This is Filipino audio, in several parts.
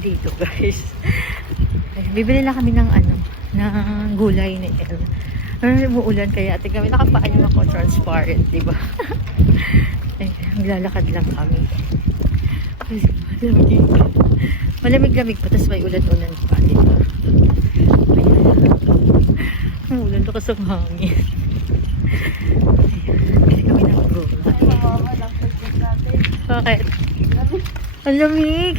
dito, guys. Ay, bibili na kami ng ano, ng gulay ni El. Pero umuulan kaya ate kami nakapaanyang ako transparent, di ba? Ay, maglalakad lang kami. Ay, malamig. Malamig-lamig pa, tapos may ulan-ulan pa, di ba? Umuulan to kasi hangin. Bili kami ng gulay. Bakit? Ang lamig.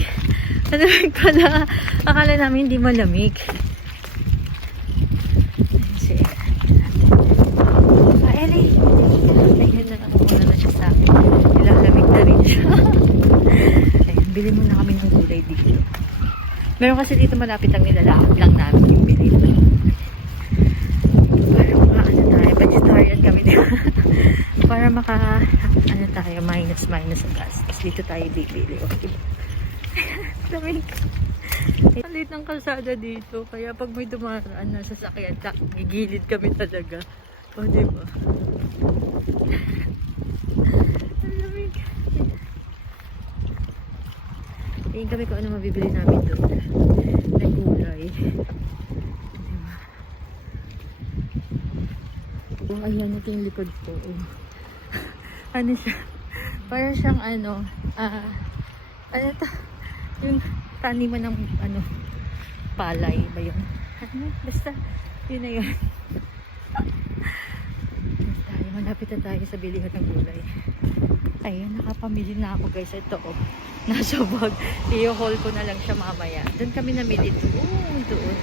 Ang lamig pala. Akala namin hindi malamig. Ellie. Ayun na, muna na siya sa akin. Nilalamig na rin siya. Ayun, bili muna kami ng gulay dito. Meron kasi dito malapit ang nilalakad lang namin yung bili. Para maka, ano tayo, vegetarian kami dito. Para maka, ano tayo, minus ang gastos. Dito tayo bibili. Okay. Lamig. Ang liit ng kalsada dito. Kaya pag may dumaraan na sasakyan, gigilid kami talaga. O, diba? Ang lamig. Tingin kami kung ano mabibili namin doon. Na gulay. Diba? Oh, ayan, ito yung likod ko. Oh. Ano siya? Parang siyang ano, ano ito? Yung taniman ng ano, palay ba yun? Ano? Basta, yun na yun. Malapit na tayo sa bilihan ng gulay. Ayun, nakapamili na ako guys. Ito oh, nasa bag. I-haul ko na lang siya mamaya. Doon kami namili doon. Doon.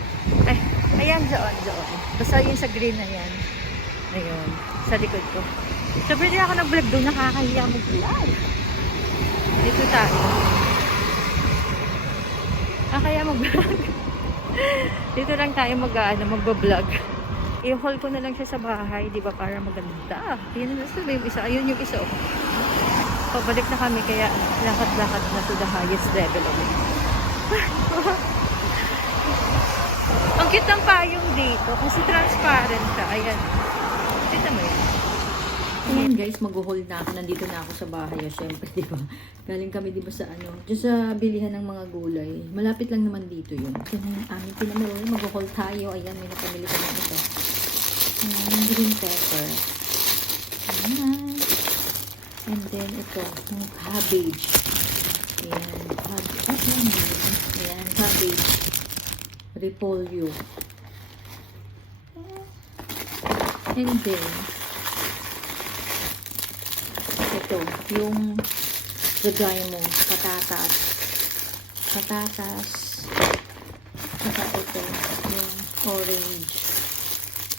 Ay, ayan, doon. Basta yun sa green na yan. Ayun, sa likod ko. So, pwede ako nag-vlog doon. Nakakahiya mag-vlog. Dito tayo. Kaya mag-vlog. Dito lang tayo mag-vlog. I-haul ko na lang siya sa bahay, di ba, para maganda. Yan na yung isa. Ayun yung isa. Pabalik na kami, kaya lakad-lakad na to the highest level of it. Ang cute ng payong dito, kasi transparent siya. Ayan. Kita mo yun. Ayan guys, mag-haul na ako. Nandito na ako sa bahay. Siyempre, di ba? Galing kami, di ba, sa ano, dyan sa bilihan ng mga gulay. Malapit lang naman dito yun. Ito na yung aming pinamili. Mag-haul tayo. Ayan, may napamili ko na ito. Yung green pepper. Ayan. And then, ito, yung cabbage. Ayan, cabbage. Ayan, cabbage. Repolyo. And then, ito, yung lagay mo, patatas. Saka ito, yung orange.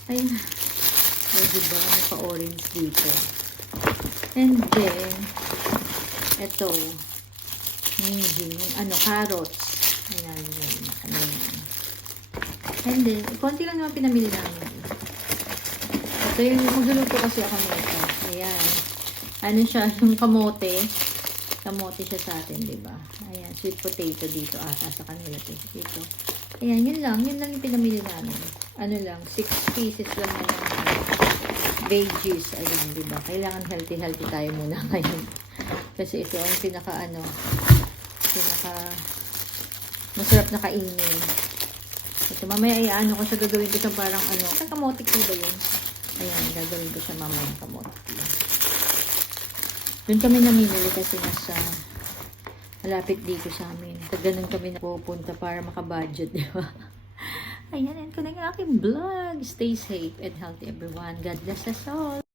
Ayun. O, diba? May pa-orange dito. And then, ito, ano, carrots. Ayan, yun. Ano yan. And then, konti lang naman pinamili namin. Ito yung, magluluto kasi ako nito. Ayan. Ano siya, yung kamote. Kamote siya sa atin, diba? Ayan, sweet potato dito ata sa kanila. Dito. Ayan, yun lang yung pinamili namin. Ano lang, 6 pieces lang na yung veggies. Ayan, diba? Kailangan healthy tayo muna ngayon. Kasi ito ang pinaka masarap na kainin. Ito, mamaya ano ko siya, gagawin ko siya parang ano, kamote ko ba yun? Ayan, gagawin ko siya mamaya kamote. Doon kami namimili kasi nasa malapit dito sa amin. At ganun kami napupunta para makabudget, di ba? Ayan, yan ko na yung aking vlog. Stay safe and healthy everyone. God bless us all.